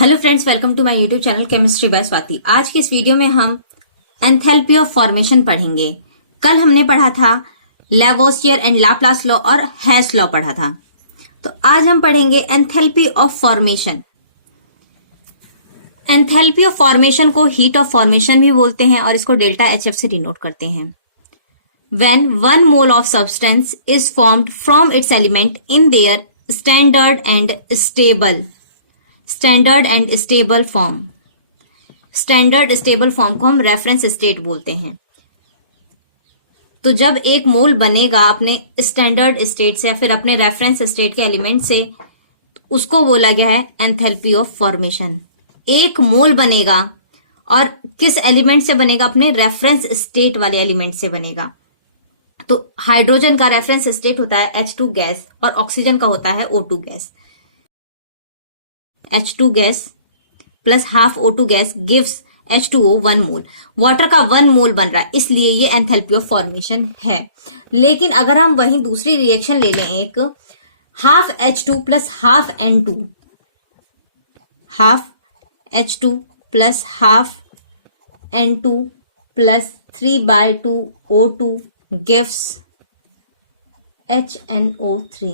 Hello friends, welcome to my YouTube channel chemistry by Swati. आज की इस वीडियो में हम एंथैल्पी ऑफ फॉर्मेशन पढ़ेंगे। कल हमने पढ़ा था लैवोसियर एंड लाप्लास लॉ और हेस लॉ पढ़ा था। तो आज हम पढ़ेंगे enthalpy of formation. Enthalpy of formation को हीट ऑफ फॉर्मेशन भी बोलते हैं और इसको डेल्टा HF से डिनोट करते हैं। When 1 mole of substance is formed from its element in their standard and stable form, standard stable form को हम रेफरेंस स्टेट बोलते हैं। तो जब एक मोल बनेगा अपने स्टैंडर्ड स्टेट से या फिर अपने रेफरेंस स्टेट के एलिमेंट से, उसको बोला गया है एंथैल्पी ऑफ फॉर्मेशन। एक मोल बनेगा और किस एलिमेंट से बनेगा? अपने रेफरेंस स्टेट वाले एलिमेंट से बनेगा। तो हाइड्रोजन का रेफरेंस स्टेट होता है H2 गैस और ऑक्सीजन का होता है O2 gas. H2 gas plus half O2 gas gives H2O 1 मोल। वाटर का 1 मोल बन रहा है, इसलिए ये एंथैल्पी ऑफ फॉर्मेशन है। लेकिन अगर हम वहीं दूसरी रिएक्शन ले लें, एक half H2 plus half N2, half H2 plus half N2 plus 3/2 O2 gives HNO3।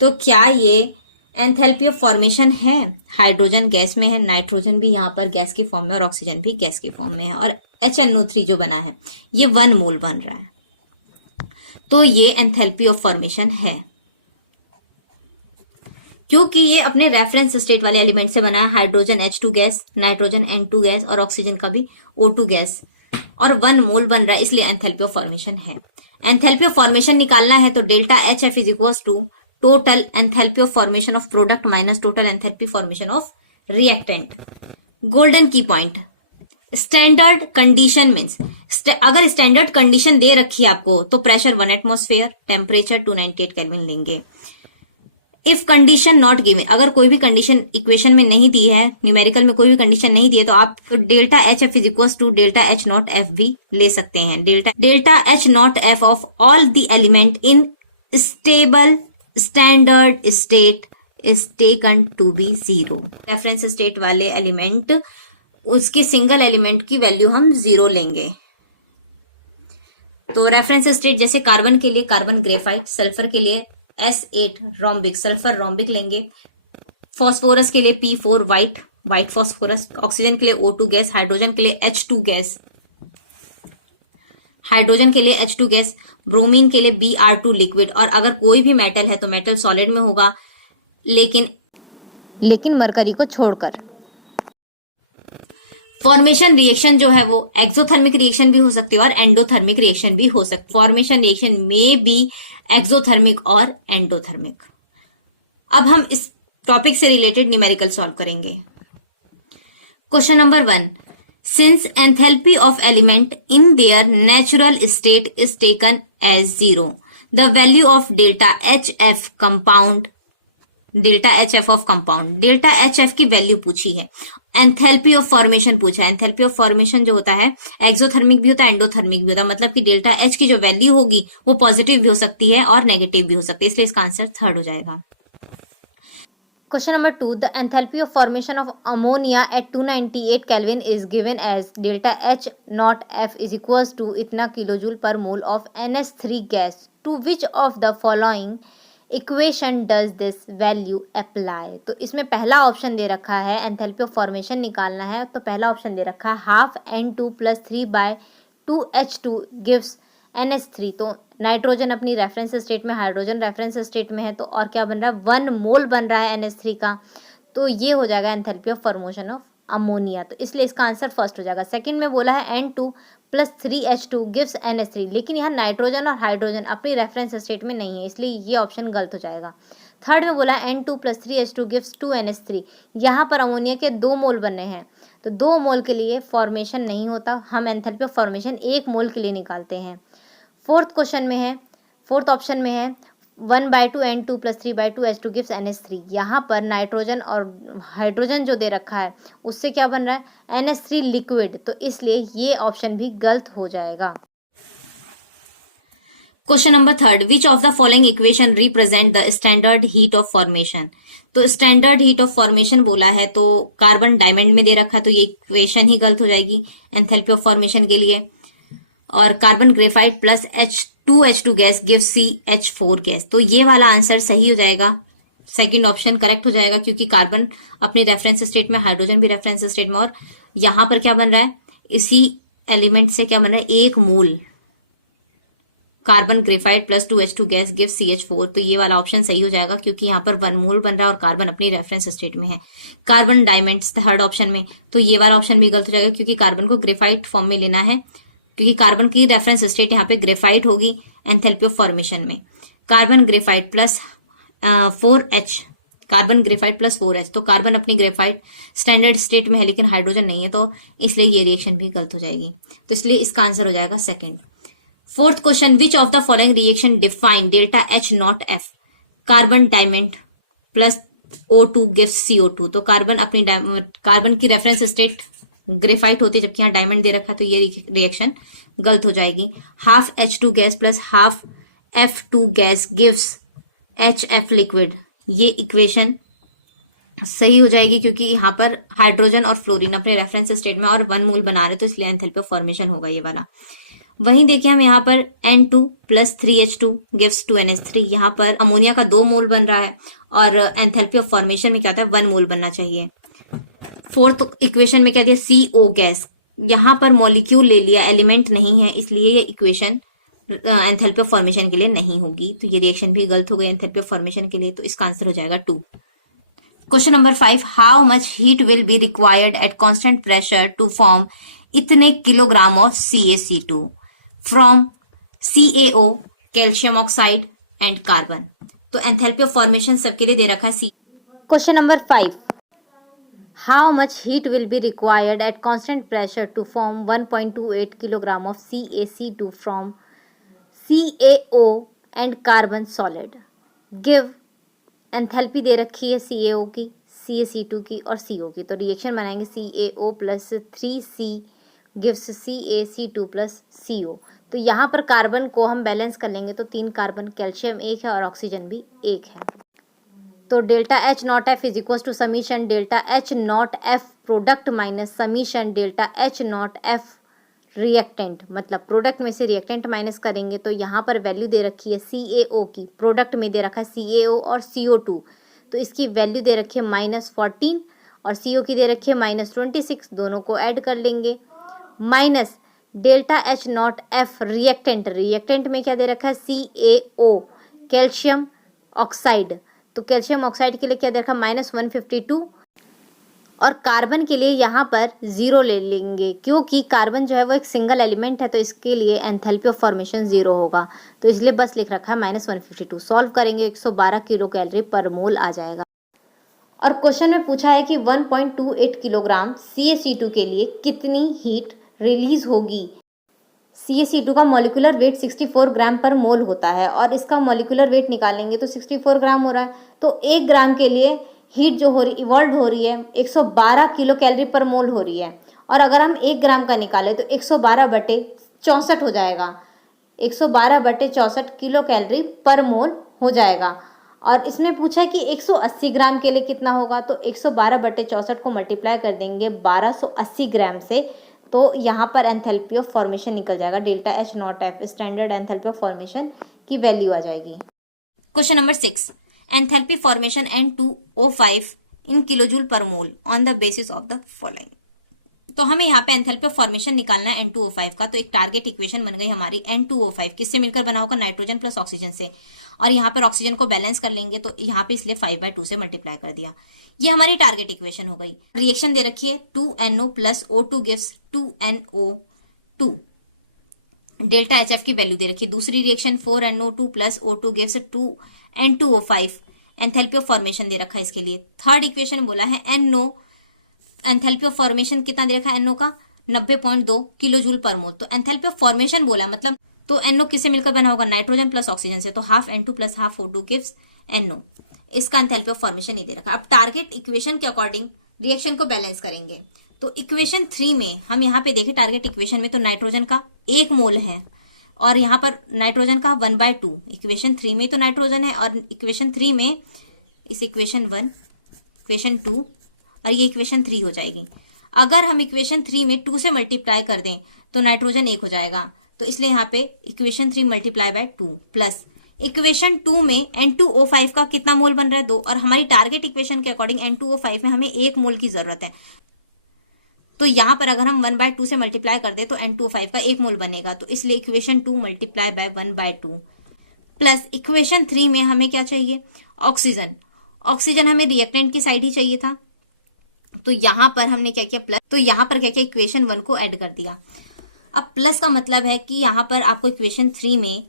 तो क्या ये एंथैल्पी ऑफ फॉर्मेशन है? हाइड्रोजन गैस में है, नाइट्रोजन भी यहाँ पर गैस की फॉर्म में और ऑक्सीजन भी गैस की फॉर्म में है, और HNO3 जो बना है ये 1 मोल बन रहा है। तो ये एंथैल्पी ऑफ फॉर्मेशन है, क्योंकि ये अपने रेफरेंस स्टेट वाले एलिमेंट से बना है। Hydrogen H2 gas, nitrogen N2 gas और ऑक्सीजन का भी O2 गैस, और 1 मोल बन रहा है, इसलिए एंथैल्पी ऑफ फॉर्मेशन है। एंथैल्पी ऑफ फॉर्मेशन निकालना है तो delta HF is equal to total enthalpy of formation of product minus total enthalpy formation of reactant. Golden key point, standard condition means अगर स्टैंडर्ड कंडीशन दे रखी है आपको तो प्रेशर 1 एटमॉस्फेयर, टेम्परेचर 298 केल्विन लेंगे। इफ कंडीशन नॉट गिवन, अगर कोई भी कंडीशन इक्वेशन में नहीं दी है, न्यूमेरिकल में कोई भी कंडीशन नहीं दी है, तो आप delta HF is equal to delta H0F भी ले सकते हैं। Delta H0F of all the element in stable standard state is taken to be 0। Reference state वाले एलिमेंट, उसकी सिंगल एलिमेंट की वैल्यू हम 0 लेंगे। तो रेफरेंस स्टेट जैसे कार्बन के लिए कार्बन ग्रेफाइट, सल्फर के लिए S8 रोम्बिक, सल्फर रोम्बिक लेंगे। फॉस्फोरस के लिए P4 व्हाइट फॉस्फोरस, ऑक्सीजन के लिए O2 गैस, हाइड्रोजन के लिए H2 गैस, हाइड्रोजन के लिए H2 गैस, ब्रोमीन के लिए Br2 लिक्विड। और अगर कोई भी मेटल है तो मेटल सॉलिड में होगा, लेकिन मरकरी को छोड़कर। फॉर्मेशन रिएक्शन जो है वो एक्सोथर्मिक रिएक्शन भी हो सकती है और एंडोथर्मिक रिएक्शन भी हो सकती है। फॉर्मेशन रिएक्शन में भी एक्सोथर्मिक और एंडोथर्मिक। अब हम इस टॉपिक से रिलेटेड न्यूमेरिकल सॉल्व करेंगे। Question number 1, since enthalpy of element in their natural state is taken as 0, the value of delta HF of compound, delta HF की वैल्यू पूछी है। एंथैल्पी ऑफ फॉर्मेशन पूछा है। एंथैल्पी ऑफ फॉर्मेशन जो होता है exothermic भी होता है, एंडोथर्मिक भी होता है। मतलब कि डेल्टा H की जो वैल्यू होगी वो पॉजिटिव भी हो सकती है और नेगेटिव भी हो सकती है, इसलिए इसका आंसर 3rd हो जाएगा। Question number 2. The enthalpy of formation of ammonia at 298 Kelvin is given as delta H naught F is equals to इतना kilojoule per mole of NH3 gas. To which of the following equation does this value apply? तो इसमें पहला option दे रखा है enthalpy of formation निकालना है, तो पहला ऑप्शन दे रखा है half N2 plus 3/2 H2 gives NH3। तो नाइट्रोजन अपनी रेफरेंस स्टेट में, हाइड्रोजन रेफरेंस स्टेट में है, तो और क्या बन रहा है? 1 मोल बन रहा है NH3 का। तो ये हो जाएगा enthalpy of formation of ammonia, तो इसलिए इसका आंसर 1st हो जाएगा। सेकंड में बोला है N2 plus 3H2 gives NH3, लेकिन यहाँ नाइट्रोजन और हाइड्रोजन अपनी रेफरेंस स्टेट में नहीं है, इसलिए ये ऑप्शन गलत हो जाएगा। थर्ड में बोला है N2 plus 3H2 gives 2NH3, यहाँ पर अमोनिया के 2 मोल बनने हैं, तो 2 मोल के लिए फॉर्मेशन नहीं होता, हम एंथैल्पी ऑफ फॉर्मेशन 1 मोल के लिए निकालते हैं। फोर्थ ऑप्शन में है 1/2 N2 plus 3/2 H2 gives NH3। यहाँ पर नाइट्रोजन और हाइड्रोजन जो दे रखा है उससे क्या बन रहा है? NH3 लिक्विड, तो इसलिए ये ऑप्शन भी गलत हो जाएगा। Question number 3, which of the following equation represent the standard heat of formation. तो स्टैंडर्ड हीट ऑफ फॉर्मेशन बोला है तो कार्बन डायमंड में दे रखा है तो ये इक्वेशन ही गलत हो जाएगी एंथैल्पी ऑफ फॉर्मेशन के लिए। और carbon graphite plus H2 gas give CH4 gas, तो ये वाला आंसर सही हो जाएगा, सेकंड ऑप्शन करेक्ट हो जाएगा क्योंकि कार्बन अपने रेफरेंस स्टेट में, हाइड्रोजन भी रेफरेंस स्टेट में, और यहां पर क्या बन रहा है, इसी एलिमेंट से क्या बन रहा है, एक mole carbon graphite plus 2H2 gas give CH4, तो ये वाला ऑप्शन सही हो जाएगा क्योंकि यहाँ पर 1 मोल बन रहा है और कार्बन अपनी रेफरेंस स्टेट में है। कार्बन डायमंड्स थर्ड ऑप्शन में, तो ये वाला ऑप्शन भी गलत हो जाएगा क्योंकि कार्बन को ग्रेफाइट फॉर्म में लेना है, क्योंकि कार्बन की रेफरेंस स्टेट यहाँ पे ग्रेफाइट होगी एंथैल्पी ऑफ फॉर्मेशन में। Carbon graphite plus 4H, carbon graphite plus 4H, तो कार्बन अपनी ग्रेफाइट स्टैंडर्ड स्टेट में है लेकिन हाइड्रोजन नहीं है, तो इसलिए ये रिएक्शन भी गलत हो जाएगी, तो इसलिए इसका आंसर हो जाएगा second. Fourth question, which of the following reaction define delta H naught F, carbon diamond plus O2 gives CO2, तो कार्बन की रेफरेंस स्टेट ग्रेफाइट होती है जबकि यहाँ डायमंड दे रखा है तो ये रिएक्शन गलत हो जाएगी। Half H2 gas plus half F2 gas gives HF liquid, ये इक्वेशन सही हो जाएगी क्योंकि यहाँ पर हाइड्रोजन और फ्लोरीन अपने रेफरेंस स्टेट में और 1 मोल बना रहे तो इसलिए एंथैल्पी ऑफ फॉर्मेशन होगा ये वाला। वहीं देखिए हम यहाँ पर N2 plus 3H2 gives 2NH3, यहाँ पर अमोनिया का 2 मोल बन रहा है और एंथैल्पी ऑफ फॉर्मेशन में क्या होता है, 1 मोल बनना चाहिए। फोर्थ इक्वेशन में क्या दिया, CO गैस, यहाँ पर मॉलिक्यूल ले लिया, एलिमेंट नहीं है, इसलिए ये इक्वेशन एंथैल्पी ऑफ फॉर्मेशन के लिए नहीं होगी, तो ये रिएक्शन भी गलत हो गई एंथैल्पी ऑफ फॉर्मेशन के लिए, तो इसका आंसर हो जाएगा 2। Question number 5, how much heat will be required at constant pressure to form इतने kilogram of CaC2 from CaO, calcium oxide and carbon. तो एंथैल्पी ऑफ फॉर्मेशन सबके लिए दे रखा है C। Question number 5, how much heat will be required at constant pressure to form 1.28 kilogram of CaC2 from CaO and carbon solid. Give, enthalpy दे रखी है CaO की, CaC2 की और CO की, तो रिएक्शन बनाएंगे CaO plus 3C gives CaC2 plus CO। तो यहाँ पर कार्बन को हम बैलेंस कर लेंगे तो 3 कार्बन, कैल्शियम 1 है और ऑक्सीजन भी 1 है। तो delta H naught F is equal to summation delta H naught F product minus summation delta H naught F reactant, मतलब प्रोडक्ट में से रिएक्टेंट माइनस करेंगे तो यहाँ पर वैल्यू दे रखी है CaO की, प्रोडक्ट में दे रखा है CaO और CO2, तो इसकी वैल्यू दे रखी है -14 और CO की दे रखी है -26, दोनों को ऐड कर लेंगे, minus delta H naught F reactant, reactant में क्या दे रखा है CaO, कैल्शियम ऑक्साइड, तो कैल्शियम ऑक्साइड के लिए क्या दे रखा है -152 और कार्बन के लिए यहाँ पर 0 ले लेंगे क्योंकि कार्बन जो है वो एक सिंगल एलिमेंट है तो इसके लिए एंथैल्पी ऑफ फॉर्मेशन 0 होगा, तो इसलिए बस लिख रखा है -152। सॉल्व करेंगे 112 किलो कैलोरी पर मोल आ जाएगा। और क्वेश्चन में पूछा है कि 1.28 किलोग्राम CaC2 के लिए कितनी हीट रिलीज होगी। CaC2 का मॉलिक्यूलर वेट 64 ग्राम पर मोल होता है और इसका मॉलिक्यूलर वेट निकालेंगे तो 64 ग्राम हो रहा है, तो 1 ग्राम के लिए हीट जो हो रही इवॉल्व हो रही है 112 किलो कैलोरी पर मोल हो रही है, और अगर हम 1 ग्राम का निकालें तो 112/64 हो जाएगा, 112/64 किलो कैलोरी पर मोल हो जाएगा। और इसमें पूछा है कि 180 ग्राम के लिए कितना होगा, तो 112/64 को मल्टीप्लाई कर देंगे 1280 ग्राम से, तो यहाँ पर एंथैल्पी ऑफ फॉर्मेशन निकल जाएगा delta H naught F, standard enthalpy of formation की वैल्यू आ जाएगी। Question number 6, enthalpy formation N2O5 इन किलोजूल पर मोल on the basis of the following. तो हमें यहाँ पे एंथैल्पी ऑफ फॉर्मेशन निकालना है N2O5 का, तो एक टारगेट इक्वेशन बन गई हमारी N2O5, किससे मिलकर बना होगा, नाइट्रोजन प्लस ऑक्सीजन से, और यहाँ पर ऑक्सीजन को बैलेंस कर लेंगे तो यहाँ पे इसलिए 5/2 से मल्टीप्लाई कर दिया, ये हमारी टारगेट इक्वेशन हो गई। रिएक्शन दे रखी है 2NO plus O2 gives 2NO2, delta HF की वैल्यू दे रखी है। दूसरी reaction 4NO2 plus O2 gives 2N2O5, enthalpy of formation दे रखा है इसके लिए। थर्ड इक्वेशन बोला है NO, एंथैल्पी ऑफ फॉर्मेशन कितना दे रखा है NO का 90.2 किलो जूल पर मोल, तो एंथैल्पी ऑफ फॉर्मेशन बोला मतलब तो NO किससे मिलकर बना होगा, नाइट्रोजन प्लस ऑक्सीजन से, तो half N2 plus half O2 gives NO, इसका एंथैल्पी ऑफ फॉर्मेशन नहीं दे रखा। अब टारगेट इक्वेशन के अकॉर्डिंग रिएक्शन को बैलेंस करेंगे, तो इक्वेशन 3 में हम यहाँ पे देखें टारगेट इक्वेशन में तो नाइट्रोजन का 1 मोल है, और यहाँ पर नाइट्रोजन का 1/2, इक्वेशन 3 में तो नाइट्रोजन है और इक्वेशन 3 में इस इक्वेशन 1, इक्वेशन 2 और ये इक्वेशन 3 हो जाएगी। अगर हम इक्वेशन 3 में 2 से मल्टीप्लाई कर दें तो नाइट्रोजन 1 हो जाएगा, तो इसलिए यहाँ पे equation 3 multiply by 2 plus equation 2 में N2O5 का कितना मोल बन रहा है 2, और हमारी टारगेट इक्वेशन के अकॉर्डिंग N2O5 में हमें 1 मोल की जरूरत है। तो यहाँ पर अगर हम 1/2 से मल्टीप्लाई कर दे तो N2O5 का 1 मोल बनेगा, तो इसलिए equation 2 multiply by 1/2 plus equation 3 में हमें क्या चाहिए, ऑक्सीजन। ऑक्सीजन हमें रिएक्टेंट की साइड ही चाहिए था, तो यहाँ पर हमने क्या किया प्लस, तो यहाँ पर क्या किया इक्वेशन 1 को ऐड कर दिया। अब प्लस का मतलब है कि यहाँ पर आपको इक्वेशन 3 में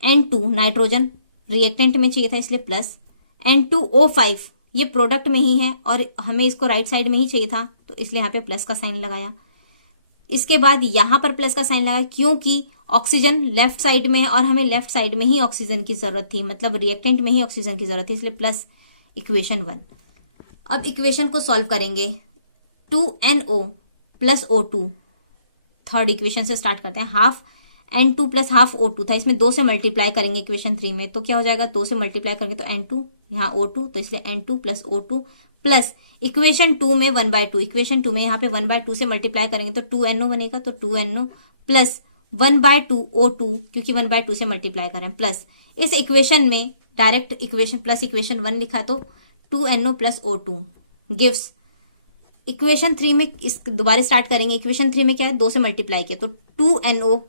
N2 नाइट्रोजन रिएक्टेंट में चाहिए था, इसलिए प्लस N2O5 ये प्रोडक्ट में ही है और हमें इसको राइट साइड में ही चाहिए था, तो इसलिए यहाँ पे प्लस का साइन लगाया। इसके बाद यहाँ पर प्लस का साइन लगाया क्योंकि ऑक्सीजन लेफ्ट साइड में है और हमें लेफ्ट साइड में ही ऑक्सीजन की जरूरत थी, मतलब रिएक्टेंट में ही ऑक्सीजन की जरूरत थी, इसलिए प्लस इक्वेशन 1। अब इक्वेशन को सॉल्व करेंगे, 2NO plus O2, third equation से स्टार्ट करते हैं, half N2 plus half O2 था, इसमें 2 से मल्टीप्लाई करेंगे इक्वेशन 3 में, तो क्या हो जाएगा 2 से मल्टीप्लाई करेंगे तो N2, यहाँ O2, तो इसलिए N2 plus O2 plus equation 2 में 1/2, इक्वेशन 2 में यहाँ पे 1/2 से मल्टीप्लाई करेंगे तो 2NO बनेगा, तो 2NO प्लस 1/2 O2 क्योंकि 1/2 से मल्टीप्लाई करें, प्लस इस इक्वेशन में डायरेक्ट इक्वेशन प्लस इक्वेशन 1 लिखा तो 2NO plus O2 gives equation 3 में, इस दोबारा स्टार्ट करेंगे, इक्वेशन 3 में क्या है 2 से मल्टीप्लाई किया तो 2NO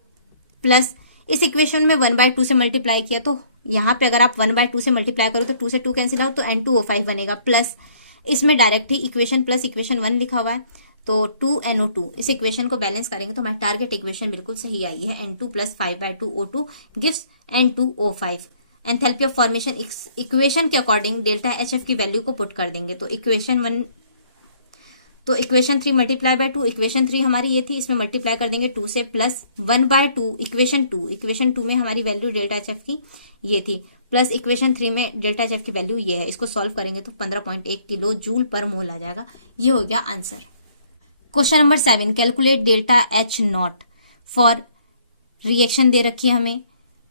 प्लस इस इक्वेशन में 1/2 से मल्टीप्लाई किया, तो यहाँ पे अगर आप 1/2 से मल्टीप्लाई करो तो 2 से 2 कैंसिल आउट तो N2O5 बनेगा, प्लस इसमें डायरेक्ट ही इक्वेशन प्लस इक्वेशन 1 लिखा हुआ है तो 2NO2, इस इक्वेशन को बैलेंस करेंगे तो हमारी टारगेट इक्वेशन बिल्कुल सही आई है, N2 plus 5/2 O2 gives N2O5। Enthalpy of formation equation के अकॉर्डिंग डेल्टा HF की वैल्यू को पुट कर देंगे, तो इक्वेशन 3 मल्टीप्लाई बाय 2, इक्वेशन 3 हमारी ये थी, इसमें मल्टीप्लाई कर देंगे 2 से प्लस 1/2 इक्वेशन 2 में हमारी वैल्यू डेल्टा HF की ये थी, प्लस इक्वेशन 3 में डेल्टा HF की वैल्यू ये है, इसको सॉल्व करेंगे तो 15.1 किलो जूल पर मोल आ जाएगा। ये हो गया answer. Question number 7, calculate delta H0 for reaction दे रखी है हमें,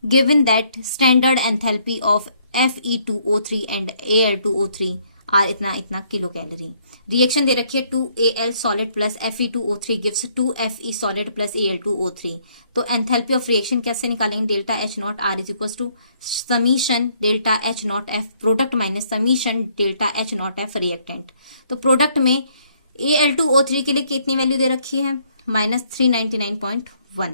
given that standard enthalpy of Fe2O3 and Al2O3 are इतना इतना किलो कैलोरी। रिएक्शन दे रखी है 2Al solid plus Fe2O3 gives 2Fe solid plus Al2O3। तो एंथैल्पी ऑफ रिएक्शन कैसे निकालेंगे, delta H0 R is equal to summation delta H0 F product minus summation delta H0 F reactant. तो product में Al2O3 के लिए कितनी value दे रखी है -399.1,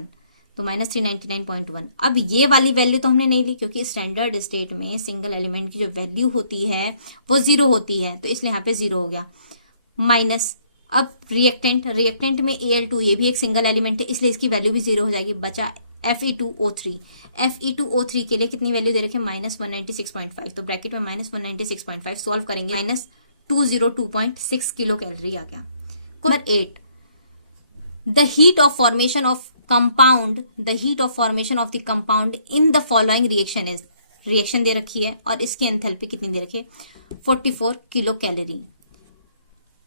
तो -399.1। अब ये वाली वैल्यू तो हमने नहीं ली क्योंकि स्टैंडर्ड स्टेट में सिंगल एलिमेंट की जो वैल्यू होती है वो 0 होती है, तो इसलिए यहाँ पे 0 हो गया, माइनस अब रिएक्टेंट में Al2 ये भी एक सिंगल एलिमेंट है इसलिए इसकी वैल्यू भी 0 हो जाएगी, बचा Fe2O3 के लिए कितनी वैल्यू दे रखी है -196.5, तो ब्रैकेट में -196.5 सॉल्व करेंगे -202.6 किलो कैलोरी आ गया। Number 8, the heat of formation of the compound in the following reaction is, reaction दे रखी है और इसकी एंथैल्पी कितनी दे रखी है 44 किलो कैलोरी,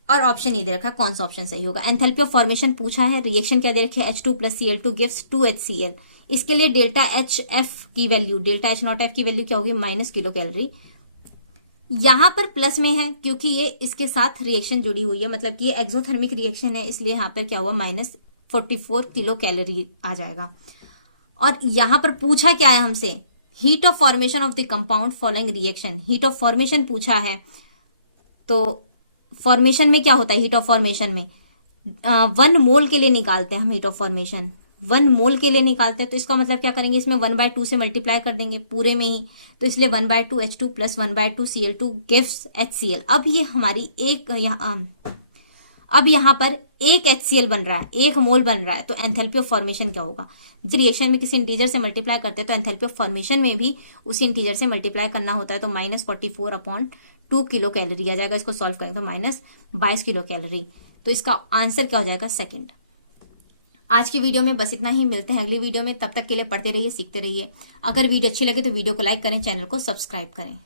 और ऑप्शन ये दे रखा है, कौन सा ऑप्शन सही होगा। एंथैल्पी ऑफ फॉर्मेशन पूछा है, रिएक्शन क्या दे रखी है H2 plus Cl2 gives 2HCl, इसके लिए डेल्टा HF की वैल्यू डेल्टा H0 F की वैल्यू क्या होगी माइनस किलो कैलोरी। यहाँ पर प्लस में है क्योंकि ये इसके साथ रिएक्शन जुड़ी हुई है, मतलब कि ये एक्सोथर्मिक रिएक्शन है, इसलिए यहाँ पर क्या हुआ -44 किलो कैलोरी आ जाएगा। और यहाँ पर पूछा क्या है हमसे, heat of formation of the compound following reaction, heat of formation पूछा है। तो फॉर्मेशन में क्या होता है, हीट ऑफ फॉर्मेशन में 1 मोल के लिए निकालते हैं हम, हीट ऑफ फॉर्मेशन 1 मोल के लिए निकालते हैं, तो इसका मतलब क्या करेंगे, इसमें 1/2 से मल्टीप्लाई कर देंगे पूरे में ही, तो इसलिए 1/2 H2 plus 1/2 Cl2 gives HCl। अब ये हमारी अब यहाँ पर एक HCl बन रहा है, 1 मोल बन रहा है, तो एंथैल्पी ऑफ फॉर्मेशन क्या होगा। जब रिएक्शन में किसी इंटीजर से मल्टीप्लाई करते हैं तो एंथैल्पी ऑफ फॉर्मेशन में भी उसी इंटीजर से मल्टीप्लाई करना होता है, तो -44/2 किलो कैलोरी आ जाएगा। इसको सॉल्व करें तो -22 किलो कैलोरी, तो इसका आंसर क्या हो जाएगा सेकंड। आज की वीडियो में बस इतना ही, मिलते हैं अगली वीडियो में, तब तक के लिए पढ़ते रहिए, सीखते रहिए। अगर वीडियो अच्छी लगे तो वीडियो को लाइक करें, चैनल को सब्सक्राइब करें।